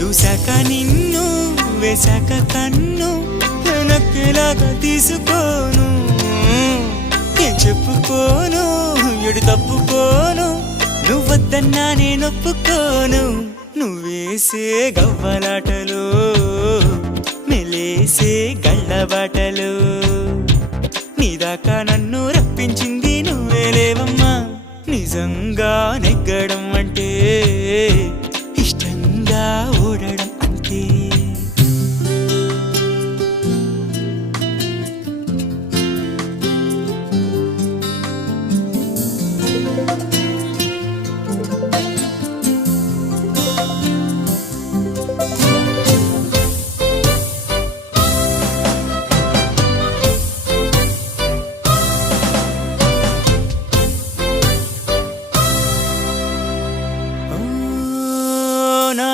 చూశాక నిన్ను వేశాక కన్ను నక్కేలాగా తీసుకోను ఏం చెప్పుకోను ఎడు తప్పుకోను నువ్వద్దన్నా నేనొప్పుకోను నువ్వేసే గవ్వలాటలు మెలేసే గళ్ళబాటలు నీదాకా నన్ను రప్పించింది నువ్వేలేవమ్మా నిజంగానే